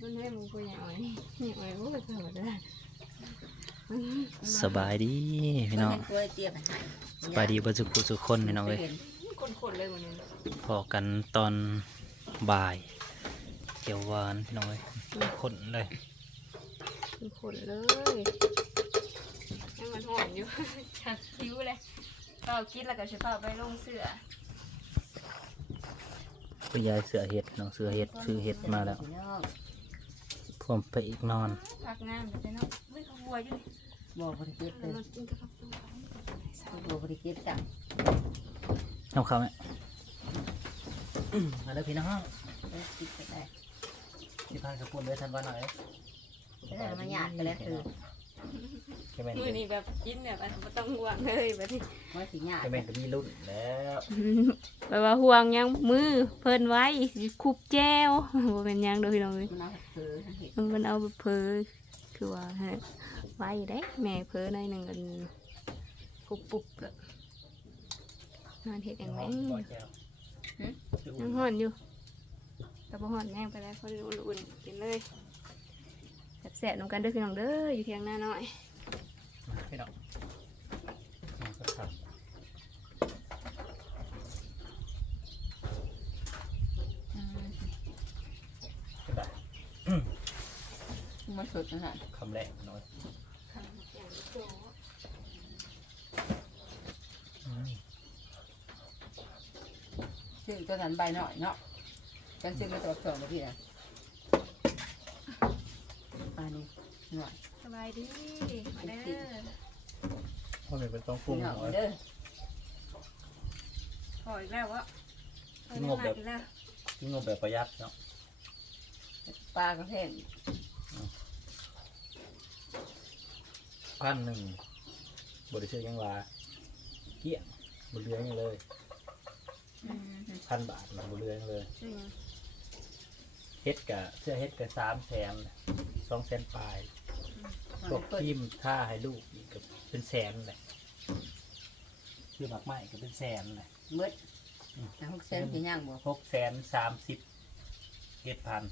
มันให้มึงกูอย่างไรอย่างไรกูก็ธรรมดาสบายดีพี่น้องตัวเตี้ยกันหายสบายดีเบ่สุขสุขคนพี่น้องเอ้ยคนๆเลยวันนี้พอกันตอนบ่ายเกี่ยวหวานพี่น้องเอ้ยคนเลยคนๆเลยยังมันหอมอยู่ชักคิ้วเลยก็กินแล้วก็ใช้ผ้าไปลงเสื้อคุณยายเสือเห็ดพี่น้องเสือเห็ดซื้อเห็ดมาแล้ว พร้อมไปอีกนอนพักงานแบบนี้เนาะไม่ขบัวอยู่บอกบริเก็ตเลนี่ยมันกินกับข้าวต้มบอกบริเก็ตจังเอาเข้าไหมอื้อมาแล้วพี่น้องได้คิดก็ได้ที่พานกระปุ่นเลยทันวันหน่อยก็ได้มาหยาดก็แล้วคือ แค่แม่นมือนี้แบบกินแบบอันไม่ต้องห่วงเลยแบบนี้ว่าสิหยาดแค่แม่นก็มีรุ่นแล้วแบบว่าห่วงยังมือเพิ่นไว้สิคุบแจ้วบ่เป็นหยังเด้อพี่น้องเอ้ยมันเอาเผือทั้งเห็ดมันเอาไปเพอคือว่าฮะไว้ได้แม่เพอหน่อยหนึ่งกันปุบปุบแบบนอนเห็ดอย่างไรบ่แก้วยังห่อนอยู่แต่บ่ห่อนแน่ไปแล้วเขาดูอุ่นๆกินเลยแสบๆนำกันเด้อพี่น้องเด้ออยู่เทียงหน้าหน่อยมา พี่น้องครับมันสดขนาดคำแรกน้อยอืมซื้อตัวนั้นใบหน่อยเนาะกันซื้อมาตัวสองมาพี่นะ ปลานี่หน่อยสบายดีมาเด้อเพราะมันเป็นต้องปรุงหน่อยน้อยเด้อขออีกแล้ววะกินงบแบบอีกแล้วกินงบแบบประหยัดเนาะปลากระเพงพันหนึ่งบริสุทธิ์ยังว่าเกี้ยงบนเรือยังเลยพันบาทมันบนเรือยังเลยชื่อหยังเฮ็ดกับเสื้อเฮ็ดกับสามแสน สองแสนปลายพวกเปิดทีมท่าให้ลูกอีกก็เป็นแสนเลยคือหมักไม้ก็เป็นแสนเลยมืดทั้งหกเส้นที่ย่างบ่หกแสนสามสิบเอ็ดพัน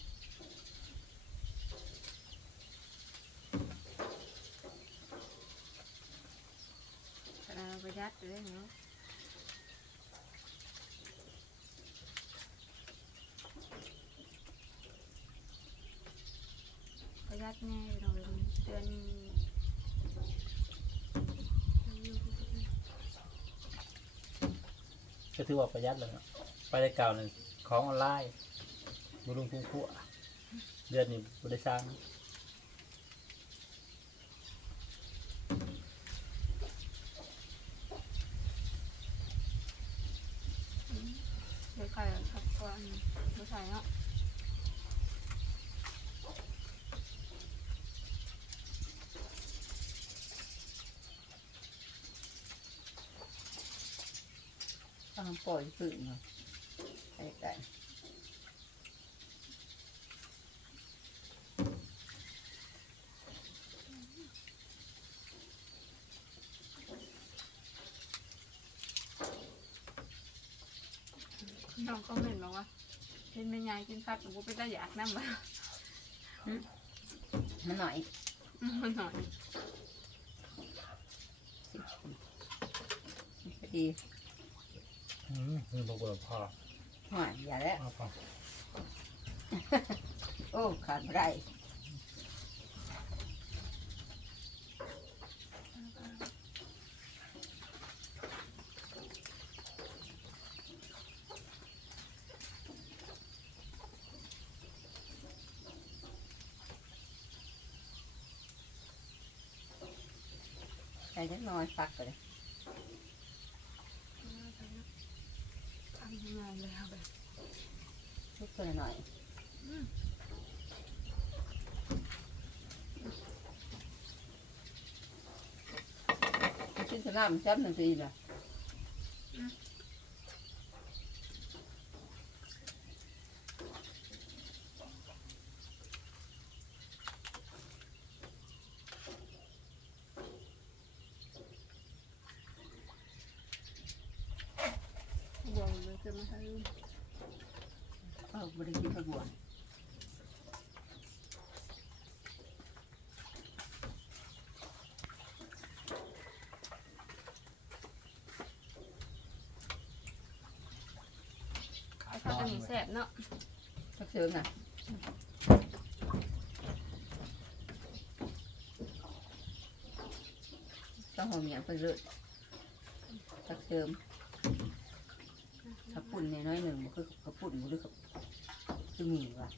เราประหยัดเลยเนาะประหยัดแน่เราเดือน ก็ถือว่าประหยัดเลยเนาะไปได้เก่าหนึ่งของออนไลน์บรุงพุ่งพั่วเดือนนี้บริษัทเดี๋ยวใครครับก่อนไม่ใช่เนาะ ต้องปล่อยฝืนเนาะไก่ไก่น้องคอมเมนต์บอกว่าเป็นแม่ยายกินผักหนูเป็นตาอยากน้ำมามันหน่อย มันหน่อยพอดีอืม นี่บอกว่าพอหน่อยอย่าแล้วพอพอโอ้ขาดไม่ได้ใส่จักหน้อยฟักไปเลยำยังไงเลยเอาแบบทุกตัวหน่อยชิ้นสลามจับหนึ่งทีละ ก็บริกินกระบวนเาข้าวกันีแซ่บเนาะสักเชิงอะต้องหอมอย่างไปเลยสักเชิง ปุ่นน้อยๆหนึ่งมันคือกระปุ่นมันคือกับคือหมีว่ะ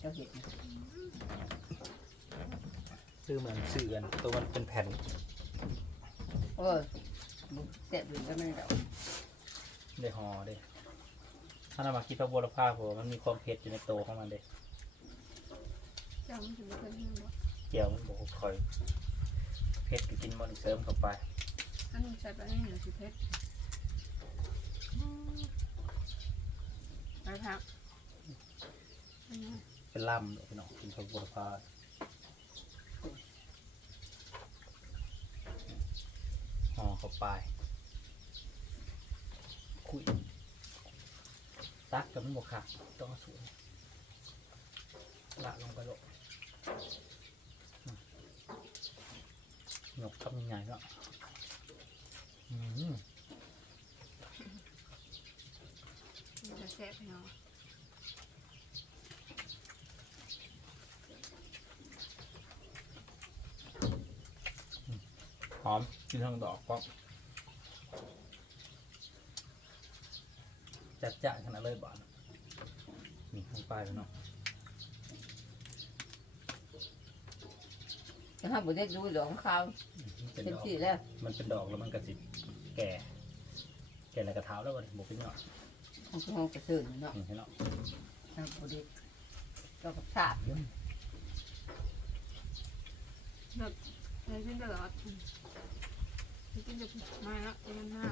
เจ้าเห็ดนะซื้อเหมือนซื้อกันตัวมันเป็นแผ่นโอ้ยบุเสร็จหรือก็ไม่ได้ดอกได้ห่อเด้ถ้าเรามาคิดพระบัวรพาผมมันมีความเผ็ดอยู่ในตัวของมันเด้เจ้ามันถึงเป็นยังบ่เจียวมันบอกคอยเผ็ดก็กินมันเสริมเข้าไปอันนี้ใส่ไปนี่หนึ่งสิเพช หักเป็นลำเลยพี่น้องกินพระบัวรพาห่อเข้าไป คุยตักกับมันบกขาดต้องสวยละลงไปโลกอืมหยกทำยังไงก็อืม มันจะแซ่บเนาะหอมกินทั้งดอกก็จัดจ้านขนาดเลยบ้านนี่ลงไปแล้วเนาะจะทำบุเด็กดูดอกข้าวมันเป็นเต็มดอกที่แล้ว มันเป็นดอกแล้วมันกระสิแก่ แก่แล้วกระเท้าแล้ววันบุกเป็นหยอด ของคือห้องกระสือเนาะนี่ให้เนาะทำบุเด็กก็กับชาติอยู่เลยขึ้นตลอดอืมกินจะไม่ละกินหน้า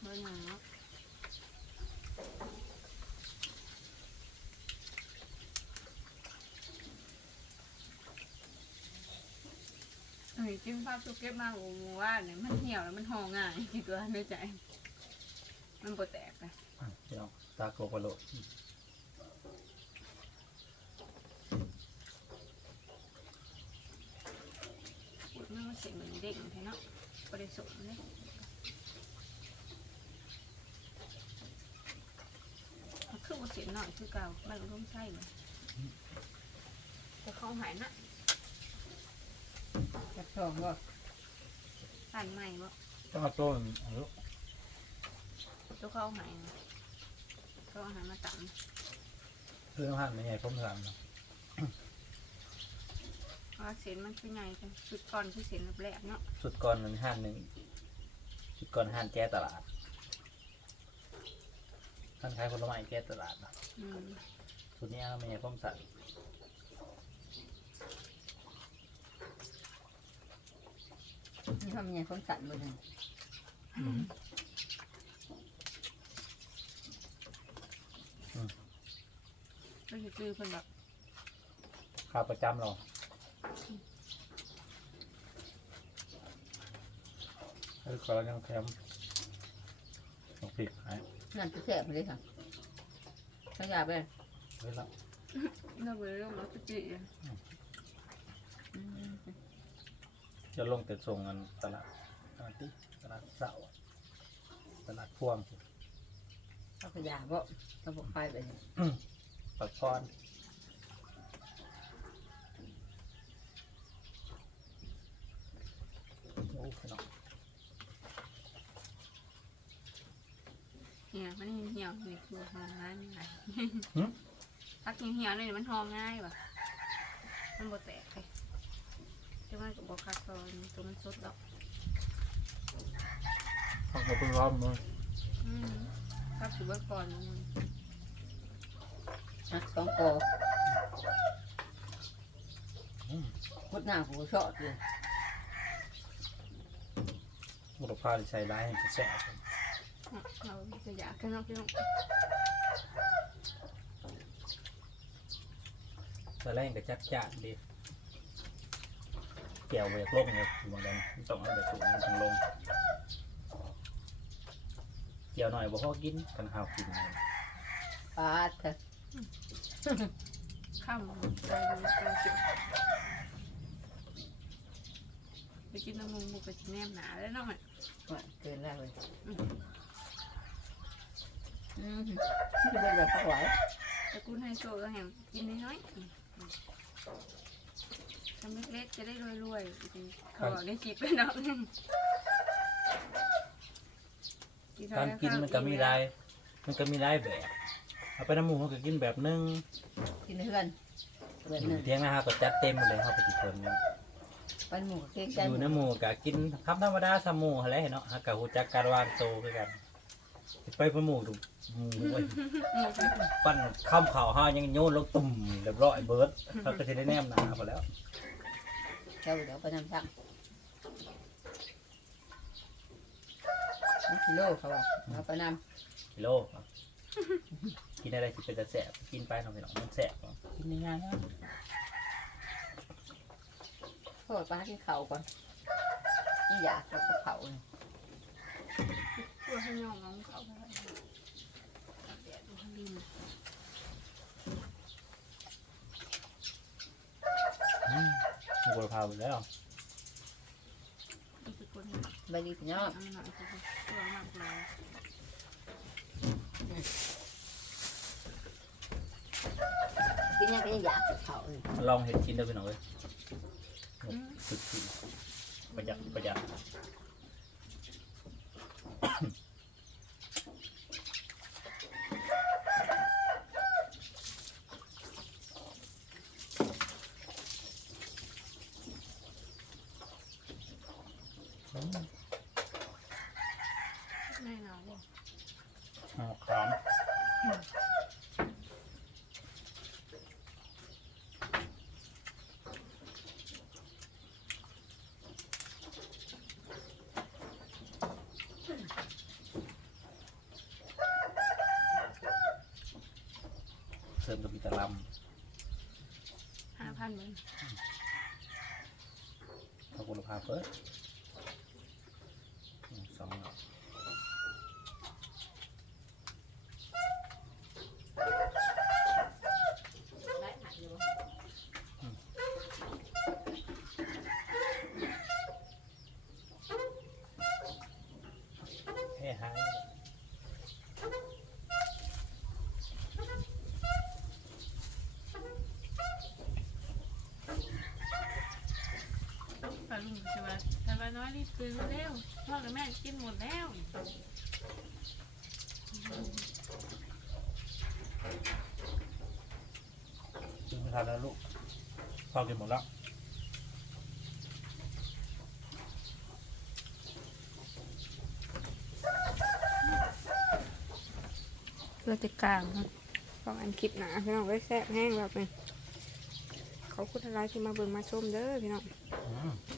เบอร์หนึ่งเนา ภาพทุกเก็บมาโอ้โหว่าเนี่ยมันเหี่ยวแล้วมันห่อง่ายคิดว่าในใจ มันปวดแตกเลยอะพี่น้องตาโกกะโลปวดมันเสียงเหมือนเด็กแท้เนาะปวดสมเลยเอาคือว่าเสียงหน่อยคือเก่าบ้านเราต้องใช่ไหมจะเข้าหายนะ จับทองก็ผ่านใหม่บ่ต้องเอาต้นเอาลูกตัวเข้าหายนะเขาเอาหายมาตัเรื่องหันไม่ใหญ่ผมถามเนาะเพราะว่าเสียงมันคือไงกันสุดก่อนคือเสียงแรกๆเนาะสุดก่อนมันหันหนึ่งสุดก่อนหันแก้ตลาดท่านขายผลไม้แก้ตลาดเนาะอืมสุดนี้ไม่ใหญ่ผมสั่น นี่ทำยังไงคนสั่นบ่หนึ่งก็จะคือคนแบบข้าประจำเราเออขอยังแคมต้องผิดหายนั่นจะแสบเลยค่ะขยะไปเฮ้ยล้วเราเรื่องรถจีอืม จะลงแต่ส่งกันตลาดตลาดที่ตลาดเสาร์ตลาดพ่วงเอาขยะบ่ก็บอกไปไปเนี่ยปักพรโอ้พี่น้องเหี่ยวมันเหี่ยวนี่คือหอง่ายไงถ้ากินเหี่ยวนี่มันหอง่ายว่ะมันบ่แตกเลย แต่มันก็บ่คักตอนตัวมันสดดอกขอบคุณร้อมเลยอืมคักถือว่าก่อนมันหักสองกอพุดหน้าหัวชอดเลยบุรพาที่ใช้ร้ายให้แซ่บเราจะอยากกันเนาะพี่น้องแต่แรกก็จัดจ้านดีเกี่ยวเวกลงเลยมองกันต้องเอาแบบสูงมันต้องลงเกี่ยวหน่อยบ่พอกินกันข้าวกินเลยปาดเถอะข้ามใจดูใจเสียไปกินน้ำมูกมูกกับแนมหนาแล้วเนาะว่าเกินแล้วเลยอืมนี่จะเป็นแบบผักหวานตระกูลไฮโซก็แหมกินน้อยๆ ทำเล็กๆจะได้รวยๆเขาบอกได้คลิปแล้วเนาะการกินมันก็มีหลาย มันก็มีหลายแบบ เอาไปน้ำหมูมันก็กินแบบนึงกินเพื่อนเพื่อนหนึ่งเที่ยงนะครับก็จัดเต็มหมดเลยครับไปกี่คนเนี่ยปันหมูกับเค้กใจอยู่น้ำหมูก็กินครับธรรมดาสามหมูอะไรเนาะฮะกับหูจักการวางโตคือกัน ไปพะหมูดูหมูเว้ยปั้นข้ามเข่าห้ายังโยนลงตุ่มเรียบร้อยเบิร์ดเขาก็จะได้แนมหนาพอแล้ว เจ้าเดี๋ยวไปนำสั่งนี่กิโลเขาว่าเอาไปนกิโลครับ กินอะไรที่เป็นจะแสบกินไปทำไมหนองมันแสบเนาะกินง่ายๆนะำเพราะว่าป้ากินเขาวก่อนนี่อยากแล้วก็เผาเลยตัวขยองของเขาไปแดดดูข้างดิน อืม บัวพาไปแล้วนี่คือคนใบดีพี่น้องเอาหน่อยคือตัวมากเลยกินยังก็ยังอยากกินเขาวเลยลองเห็ดกินได้ไปหน่อยเลยสุดสีประหยัดประหยัด แน่นอนเลยอ๋อขามเสริมกับบิตาลัมห้าพันเหมือนขอบคุณภาพเปิดหนึ่งสองหน่อยแค่ หายปลาลุงใช่ไหมแต่ปลาน้อยรีบคืนมาเร็วพ่อกับแม่กินหมดแล้วกินไม่ทันแล้วลูกพ่อกินหมดแล้ว เพื่อจะกลางครับประมาณคลิปหนาพี่น้องไว้แซ่บแห้งแบบนี้เขาคุณอะไรที่มาเบิ่งมาชมเด้อพี่น้องอ